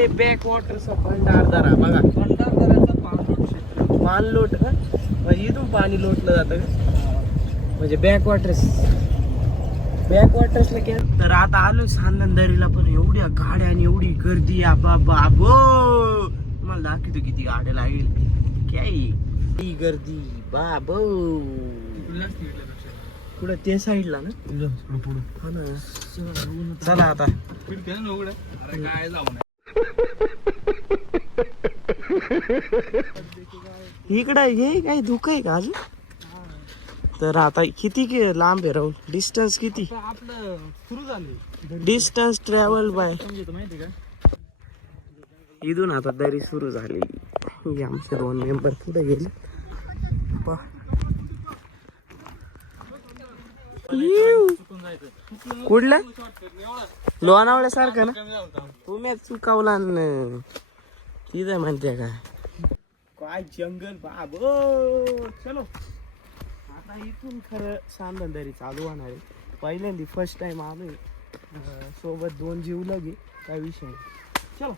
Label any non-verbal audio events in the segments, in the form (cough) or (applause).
म्हणजे बॅक वॉटरचा भंडारदारा बघा. भंडारदऱ्याचं पाणलोट क्षेत्र पाणी लोट का म्हणजे इथून पाणी लोटलं जातं का? म्हणजे बॅक वॉटर्स बॅक वॉटर्सला काय तर आता आलो सांदनदरीला पण एवढ्या गाड्या आणि एवढी गर्दी आबा! बाबो तुम्हाला दाखवतो किती गाड्या लागेल. काय ही? गर्दी बाबो! पुढे त्या साईडला ना? हा चला आता. काय जाऊ इकडं हे काय धुकं आहे का अजून? तर आता किती कि- लांब आहे राहून डिस्टन्स किती? आपलं सुरू झाले डिस्टन्स ट्रॅव्हल बाय समजतो माहिती का? इथून आता दरी सुरू झालेली. हे आमचे दोन मेंबर पुढे गेले. कुठलं? एवढा लोणावळ्यासारखं ना? तुम्ही चुकावला न. तिथं म्हणते का? काय जंगल बाब. चलो. आता इथून खरं सांदनदरी चालू होणार आहे. पहिल्यांदा फर्स्ट टाइम आलोय. सोबत दोन जीव लगे काय विषय नाही. चलो.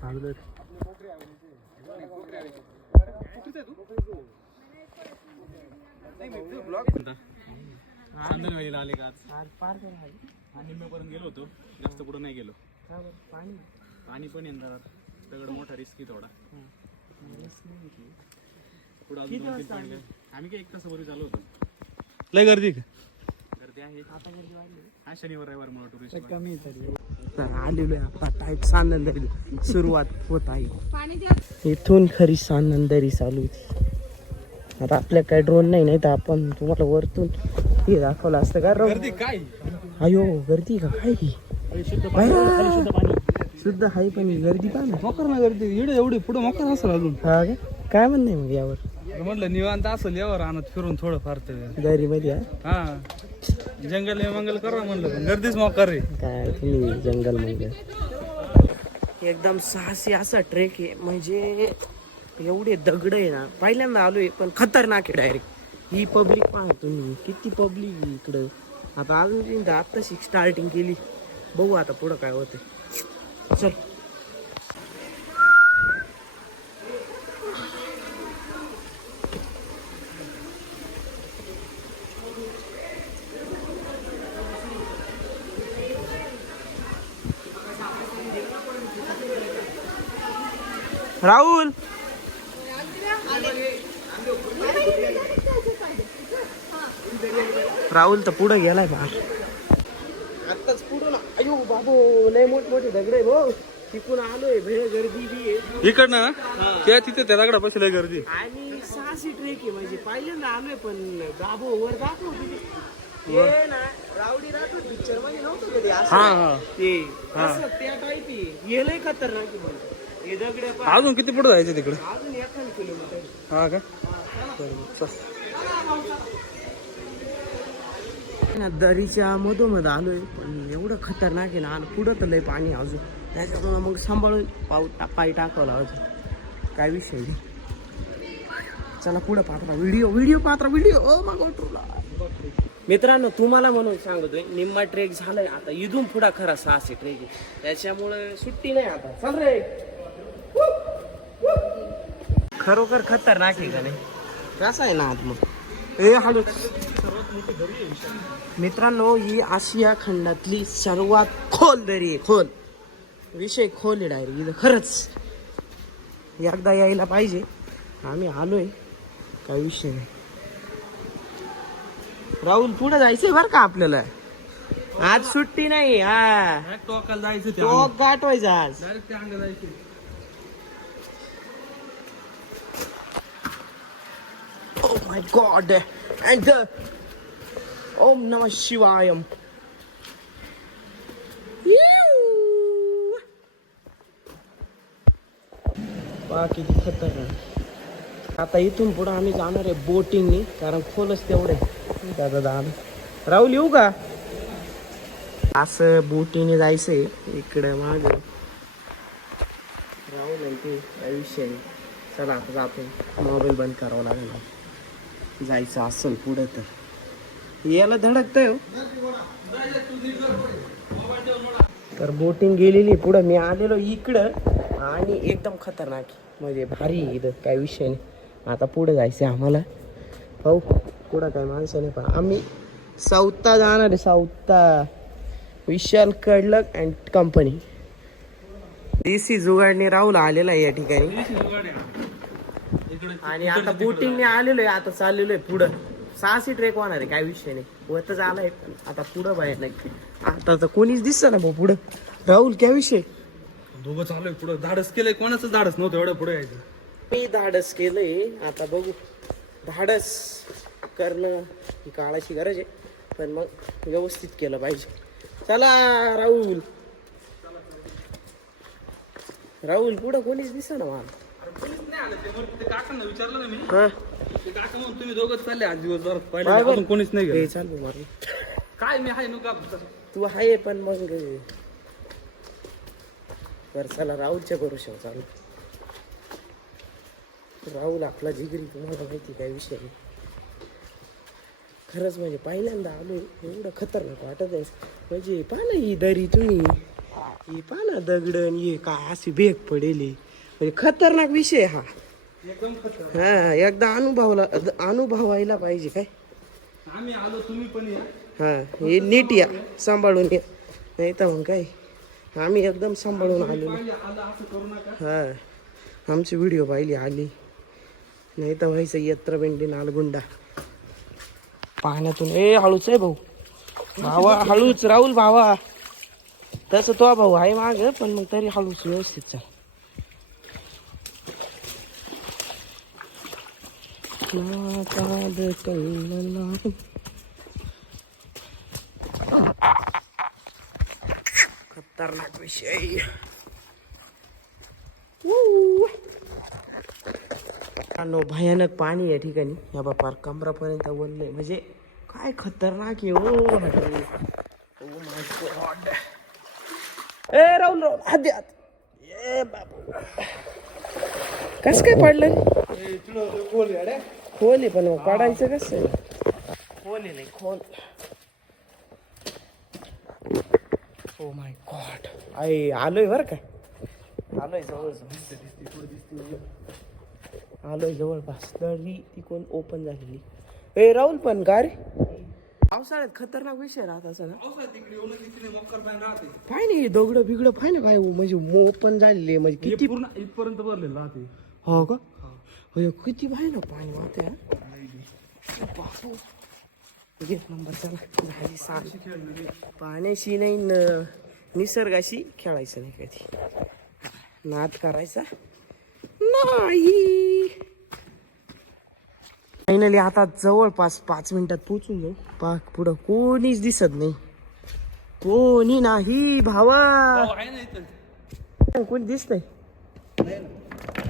चालू चांदणवाडीला आले का आज आज पार करा आली. हा निम्म्यापर्यंत गेलो होतो जास्त कुठं नाही गेलो का बरं? पाणी पाणी पण यंदा दगड मोठा रिस्की थोडा पुढे अजून किती दोन तीन वाजता आम्ही काय एक तासापूर्वी चालू होतो लय गर्दी हा शनिवार रविवार मला टुरिस्ट कमी तर. आलेलो आहे आता. टाईप सानंदरी. सुरुवात होत आहे. इथून खरी सानंदरी चालू होती. आता आपल्या काय ड्रोन नाही नाही तर आपण तुम्हाला वरतून हे दाखवलं असतं का? गर्दी काय? अयो गर्दी का? काय? शुद्ध पाणी हाय पण. ही गर्दी पहा ना मोकर ना गर्दी. इकडे एवढी पुढे मोकर असेल अजून. हा का? काय म्हणणं आहे मग यावर? म्हटलं निवांत असेल यावर आणत फिरून थोडं फार तर. दरीमध्ये हा? हा. जंगल मंगल करा म्हणलं पण गर्दीच मोकार रे काय तुम्ही जंगल म्हणजे एकदम साहसी असा ट्रेक आहे. म्हणजे एवढे दगड आहे ना पहिल्यांदा आलोय पण खतरनाक आहे डायरेक्ट ही पब्लिक पाहा तुम्ही किती पब्लिक इकडं. आता अजून आत्ताशी स्टार्टिंग केली. बघू आता पुढं काय होते चल. राहुल. राहुल तर पुढे गेलाय बाहेर. आत्ताच पुढून अयो बाबू लय मोठ मोठे दगड आहे भाऊ. तिकून आलोय भेळ गर्दी बी आहे. इकडनं त्या तिथे त्या दगडा लय गर्दी. आणि सहाशे ट्रेक आहे म्हणजे पहिल्यांदा आलोय पण बाबू वर दाखव तिथे. हे ना रावडी राठोड पिक्चरमध्ये नव्हतं कधी हा असं हा ते असं त्या टाईप आहे. हे लय खतरनाक आहे अजून किती पुढे जायचं तिकडे? अजून एखाद किलोमीटर. हा का? ना दरीच्या मधोमध आलोय पण एवढं खतरनाक आहे ना आणि पुढं तर लय पाणी अजून. त्याच्यामुळं मग सांभाळून पाऊ टा पाय टाकावं अजून काय विषय नाही. चला पुढं पात्रा व्हिडिओ व्हिडिओ पात्रा व्हिडिओ. ओ मागवला मित्रांनो तुम्हाला म्हणून सांगतोय निम्मा ट्रेक झालाय आता. इथून पुढा खरा सहाशे ट्रेक आहे. त्याच्यामुळे सुट्टी नाही आता. चल रे. खरोखर खतरनाक आहे का नाही? कसा आहे ना आत मग? ए हळू. मित्रांनो ही आशिया खंडातली सर्वात खोल दरी आहे खोल. विषय खोल आहे डायरेक्ट इथं खरंच. एकदा यायला पाहिजे. आम्ही आलोय. काय विषय नाही. राहुल पुढे जायचंय बरं का आपल्याला? आज सुट्टी नाही हा. टोकाला जायचं ते टोक गाठवायचा आज. डायरेक्ट जायचं. God. And the Om Namah Shivayam. किती खतरनाक आता इथून पुढे आम्ही जाणार आहे बोटिंगनी कारण खोलच तेवढे दादा दादा राहुल येऊ का असं बोटीने जायचंय इकडं माग राहुल ते नाही. चला आता जातो मोबाईल बंद करावा लागेल जायचं असेल पुढं तर. याला धडकतंय हो. तर बोटिंग गेलेली पुढं. मी आलेलो इकडं आणि एकदम खतरनाक म्हणजे भारी आहे इथं. काय विषय नाही. आता पुढे जायचं आहे आम्हाला. हो पुढं काय माणसं नाही पण आम्ही साऊथला जाणार आहे. साऊथला. विशाल कडलक अँड कंपनी देसी जुगाडने राहुल आलेला आहे या ठिकाणी. आणि आता बोटिंगने आलेलो आहे आता चाललेलो आहे पुढं. सहाशे ट्रेक होणार आहे काय विषय नाही. वरतच आलाय आता पुढं बाहेर नक्की आता तर कोणीच दिसत ना भाऊ पुढं. राहुल काय विषय? दोघं चालू आहे पुढे. धाडस केलंय कोणाचं धाडस नव्हतं एवढं पुढे यायचं. मी धाडस केलंय आता बघू. धाडस करणं ही काळाची गरज आहे पण मग व्यवस्थित केलं पाहिजे. चला राहुल. राहुल पुढं कोणीच दिसत ना मला. काकांना विचारलं ना मी. हा. ते काका म्हणून तुम्ही दोघंच चालले आज दिवसभर. बाय पहिले बाय. अजून कोणीच नाही हे गेलं. चाल भाऊ मारून. काय मी आहे नुका तू आहे पण मग बरं चला राहुलच्या भरोशावर चालू. राहुल आपला जिगरी तुम्हाला माहिती काय विषय नाही खरंच म्हणजे पहिल्यांदा आलो एवढं खतरनाक वाटत आहे. म्हणजे पहा ना ही दरी तुम्ही. ही पहा ना दगडन हे काय अशी बेग पडेल. म्हणजे खतरनाक विषय हा. एकदम हा एकदा अनुभवला अनुभवायला पाहिजे काय? आम्ही आलो तुम्ही पण या. हा हे नीट या सांभाळून या. नाही तर मग काय? आम्ही एकदम सांभाळून आलं हा आमची व्हिडिओ पाहिली आली. नाही तर व्हायचं यत्र बेंडी नालगुंडा. पाण्यातून ए हळूच आहे भाऊ. भावा हळूच राहुल भावा. तसं तो भाऊ आहे माग पण मग तरी हळूच व्यवस्थित चाल. नाकाद कळलं खतरनाक विषय. नो भयानक पाणी या ठिकाणी या बापार कमरापर्यंत वरले म्हणजे काय खतरनाक आहे ओ ए राहुल राहुल हात हात. ए बाबू कस काय पडलं? खोल आहे पण पडायचं कसं खोल आहे नाही खोल. ओ माय गॉड आई आलोय बर का? आलोय जवळ आलोय जवळपास. तरी ती कोण ओपन झालेली. ए राहुल पण का रे? पावसाळ्यात खतरनाक विषय राहत असं ना पाय नाही दगड बिगड पाय ना काय म्हणजे ओपन झालेली म्हणजे हे किती पूर्ण इथपर्यंत भरलेलं राहते. हो का? हो किती पाय ना पाणी वाहते बापू. एक नंबर चला झाली सांग पाण्याशी नाही न निसर्गाशी खेळायचं नाही कधी. नाद करायचा नाही. फायनली आता जवळपास पाच मिनिटात पोचून जाऊ. पाक पुढं कोणीच दिसत नाही. कोणी नाही भावा. कोणी दिसतंय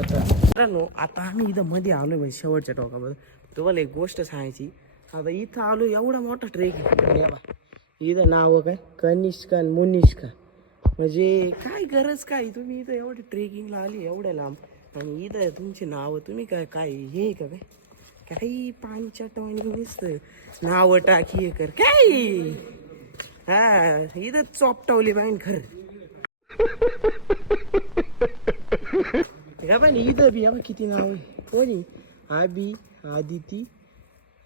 मित्रांनो आता आम्ही इथं मध्ये आलोय म्हणजे शेवटच्या टोकामध्ये तुम्हाला एक गोष्ट सांगायची. आता इथं आलो एवढा मोठा ट्रेक आहे. इथं नाव काय? कनिष्का मुनिष्का. म्हणजे काय गरज काय? तुम्ही इथं एवढी ट्रेकिंगला आली एवढ्या लांब. आणि इथं तुमची नावं तुम्ही काय काय हे का काय? काही पाणीच्या टवानी दिसतंय नावं टाकी हे कर. काय? हा इथं चॉपटावली बाईन खरं. का पण इथं बी बा किती नाव आहे कोणी आबी आदिती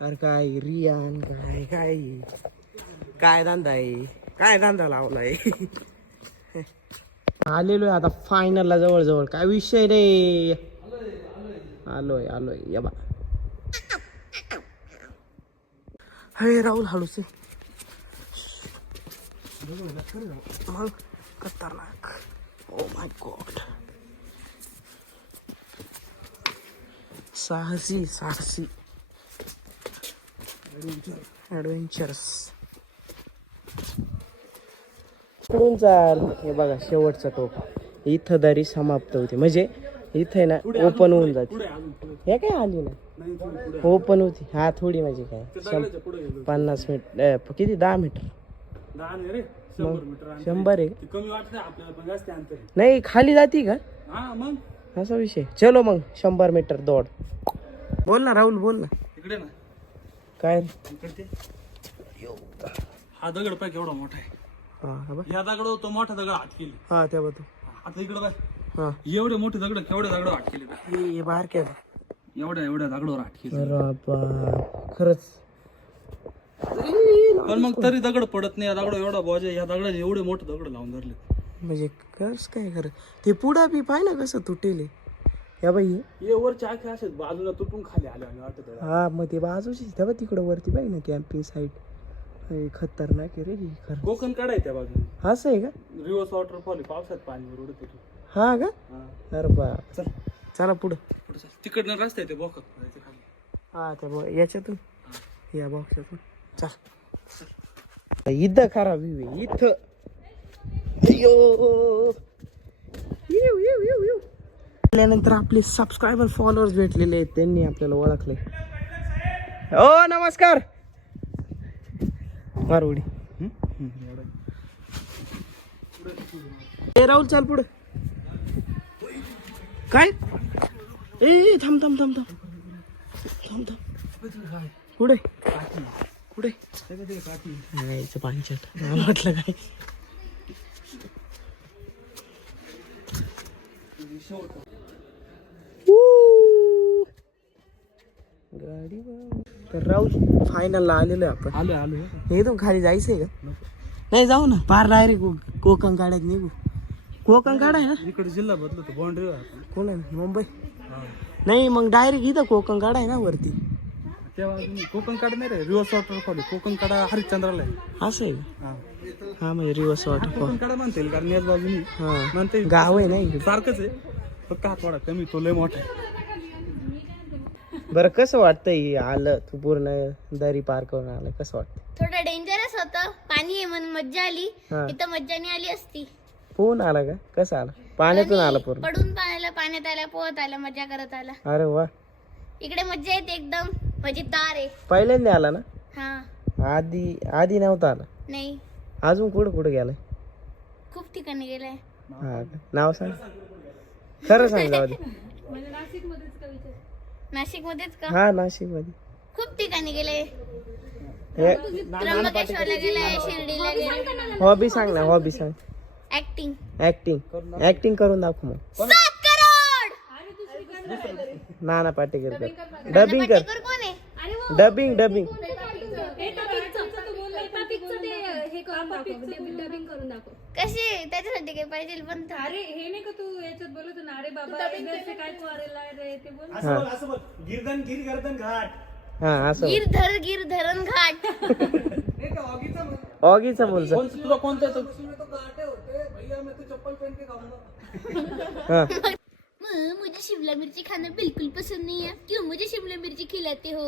अरे काय रियान काय काय काय धंदा आहे काय धंदा लावलाय आलेलो आहे आता फायनलला जवळजवळ. काय विषय रे? आलोय आलोय या बा. हे राहुल हळूच आहे. मग खतरनाक. ओ माय गॉड साहसी साहसी. ॲडव्हेंचरस इकडून चाल हे बघा शेवटचा टोक इथं दरी समाप्त होते. म्हणजे इथं आहे ना ओपन होऊन जाते. हे काय आली ना? ओपन होती. हा थोडी म्हणजे काय? पन्नास मीटर किती? दहा मीटर दहा नाही रे शंभर आहे. नाही खाली जाती का? हा मग? असा विषय. चलो मग शंभर मीटर दौड. बोल ना राहुल बोल ना. इकडे ना. काय? इकडे ते. हा दगड पाय केवढा मोठा आहे. हा बा. या दगड तो मोठा दगड हात केली हा त्या बघ आता इकडे बाय हा. एवढे मोठे दगड केवढे दगड हात केले हे बाहेर काय एवढ्या एवढ्या दगडावर हात केले खरंच. पण मग तरी दगड पडत नाही. या दगड एवढा बोजा या दगडाचे एवढे मोठे दगड लावून धरले म्हणजे कस काय खरं? ते पुढं बी पाय ना कसं तुटेल. या बाई. हे. हे वरचे आखे असे बाजूला तुटून खाली आले आणि वाटत आहे. हा मग ते बाजूची तेव्हा तिकडं वरती पाहिजे ना कॅम्पिंग साईट खतरनाक आहे रे ही खरं कोकण काढाय त्या बाजूने. असं आहे का? रिव्हर्स वॉटरफॉल पावसात पाणी उडत होतो हा का. अरे बा चल. चला पुढं. तिकडनं रस्ता आहे ते बोकत जायचं खाली. हा त्या बॉ- याच्यातून? या बॉक्सातून चल. इथं खरा व्ह्यू आहे. इथं अय्यो. येऊ, येऊ, येऊ, येऊ. आल्यानंतर आपले सबस्क्रायबर फॉलोअर्स भेटलेले आहेत. त्यांनी आपल्याला ओळखले हो नमस्कार. मारवडी. ए राहुल चाल पुढे. काय? ए थांब थांब थांब थांब. थांब थांब. पुढे. पुढे. मला वाटलं काय? गाडी तर राहुल फायनलला आलेलो आहे आपण. आलो हे खाली जायचंय का? नाही जाऊ ना. पार डायरेक्ट कोकण काढायत निघू. कोकण काढाय ना? इकडे जिल्हा बदलतो बाउंड्री कोण आहे? मुंबई. नाही मग डायरेक्ट इथं कोकण काढाय ना वरती. बाजूने कोकण काढ नाही रे रिव्हर्स वॉटरफॉल कोकण काढा हरिश्चंद्राला आहे. असं आहे? हा. हा म्हणजे रिवर्स वॉटरफॉल कोकण काढा म्हणता येईल कारण याच बाजूनी हा. म्हणता गाव आहे ना इकडे. सारखंच आहे. फक्त हा थोडा कमी तो लय मोठा बरं कसं वाटतंय आलं? तू पूर्ण दरी पार करून आलं कसं वाटतं थोडं डेंजरस होतं. पाणी आहे म्हणून मज्जा आली. हा. इथं मज्जा नाही आली असती. पोहून आला का? कसं आला? पाण्यातून आला पूर्ण. पडून पाण्याला पाण्यात आला पोहत आला मजा करत आला अरे वा. इकडे मज्जा येते एकदम. मजेदार आहे. पहिल्यांदा आला ना? हा. आधी आधी नव्हता आला? नाही. अजून कुठं कुठं गेलाय? खूप ठिकाणी गेलाय. हा का? नाव सांग. खरं सांग नाशिक मध्येच का हा नाशिकमध्ये खूप ठिकाणी गेले. त्र्यंबकेश्वरला शिर्डीला हॉबी सांग ना हॉबी सांग. ऍक्टिंग ऍक्टिंग ऍक्टिंग करून दाखव मग. सात करोड! नाना पाटेकर कर डबिंग कर. कर कोण आहे? Dubbing dubbing. कशी त्याच्यासाठी काय पाहिजे पण अरे हे नाही का तू याच्यात बोलत होता ना? अरे बाबा काय पोरेला रे ते बोल. हा हा असं गिर धर गिर धरण घाट. ऑगीचा बोल. सर. कोण तुला कोणता हा. म- मुझे शिमला मिर्ची खाना बिल्कुल पसंद नहीं है क्यों मुझे शिमला मिर्ची खिलाते हो?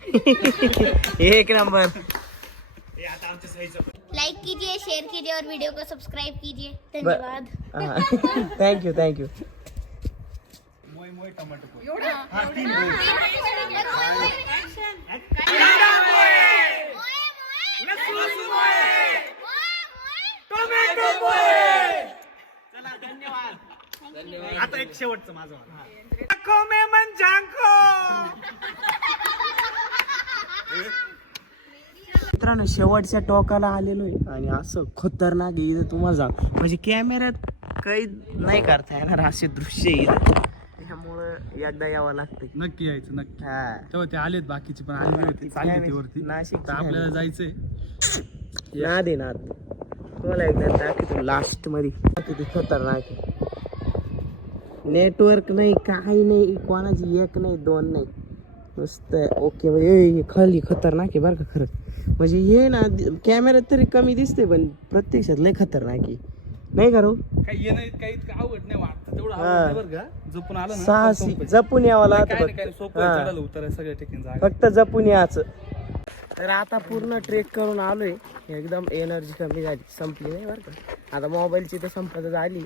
(laughs) एक नंबर. लाइक कीजिए शेयर कीजिए और वीडियो को सब्सक्राइब कीजिए। धन्यवाद। थँक यू थँक यू मित्रांनो शेवटच्या टोकाला आलेलो आहे आणि असं खतरनाक इथं तुम्हाला म्हणजे कॅमेऱ्यात काही नाही करता येणार असे दृश्य इथं. त्यामुळं एकदा यावं लागतं नक्की यायचं नक्की. हा. तेव्हा ते आलेत बाकीचे पण आले होते चालले ते वरती. नाशिकची तर आपल्याला जायचंय. नाद आहे नाद तुम्हाला एकदा दाखवतो लास्टमध्ये किती खतरनाक नेटवर्क नाही काही नाही कोणाची एक नाही दोन नाही. नुसतं ओके म्हणजे हे खाली खतरनाक आहे बरं का खरं म्हणजे हे ना कॅमेऱ्यात तरी कमी दिसते पण प्रत्यक्षात लय खतरनाक आहे. नाही का रो काही येणं इतकं नाही वाटतं. तेवढं बरं का. जपून आलं ना साहसी. जपून यावं लागतं फक्त. सोपं आहे. चढायला उतरायला सगळ्या ठिकाणी जागा. फक्त जपून याचं. तर आता पूर्ण ट्रेक करून आलोय. एकदम एनर्जी कमी झाली. संपली नाही बरं का. आता मोबाईलची तर संपतच आली.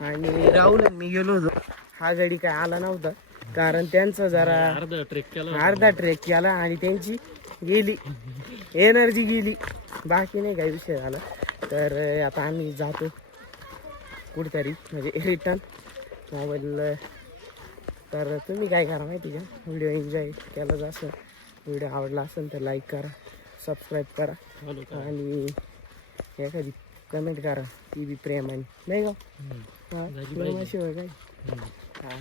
आणि राहुल आणि मी गेलो होतो. हा गाडी काय आला नव्हता. कारण त्यांचं जरा अर्धा ट्रेक केला अर्धा ट्रेक केला आणि त्यांची गेली. एनर्जी गेली. बाकी नाही काही विषय झाला. तर आता आम्ही जातो. कुठेतरी म्हणजे रिटर्न मोबाईल तर तुम्ही काय करा माहिती का? व्हिडिओ एन्जॉय केला असेल व्हिडिओ आवडला असेल तर लाईक करा सबस्क्राईब करा. आणि एखादी कमेंट करा. ती बी प्रेमाने. नाही का? हा प्रेमाशिवाय काय? हा.